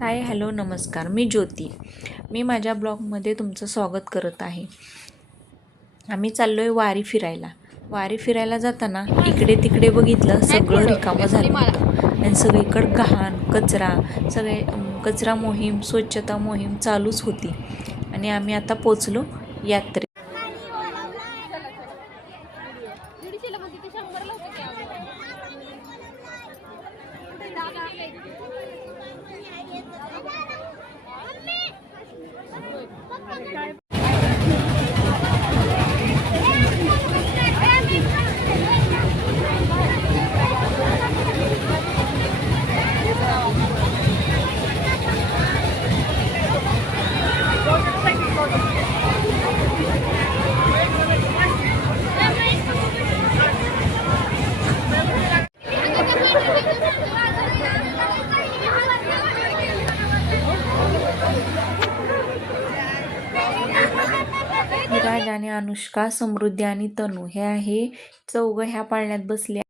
Hi hello नमस्कार, मी ज्योती. मी माझ्या ब्लॉगमध्ये तुमचं स्वागत करत आहे. आम्ही चाललो आहे वारी फिरायला जाताना इकडे तिकडे बघितलं, सगळं रिकामं झालं होतं आणि सगळीकडं घाण कचरा, कचरा मोहीम, स्वच्छता मोहीम चालूच होती. आणि आम्ही आता पोचलो यात्रेत. विराज आणि अनुष्का, समृद्धी आणि तनू हे चौघं ह्या पाळण्यात बसले.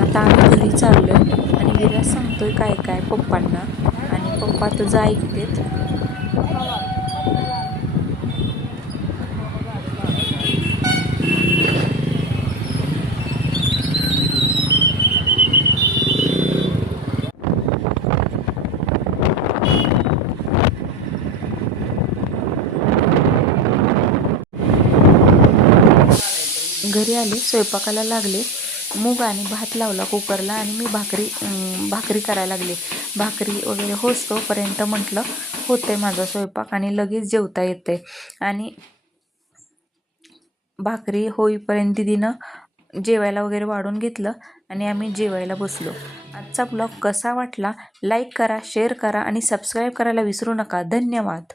आता आम्ही घरी चाललोय आणि विराज सांगतोय काय काय पप्पांना, आणि पप्पा तुझं ऐकतेत. घरी आले, स्वयंपाकाला लागले. मूग आणि भात लावला कुकरला आणि मी भाकरी करायला लागले. भाकरी वगैरे होतोपर्यंत म्हटलं होतंय माझा स्वयंपाक आणि लगेच जेवता येते. आणि भाकरी होईपर्यंत दिदीनं जेवायला वगैरे वाढून घेतलं आणि आम्ही जेवायला बसलो. आजचा ब्लॉग कसा वाटला लाईक करा, शेअर करा आणि सबस्क्राईब करायला विसरू नका. धन्यवाद.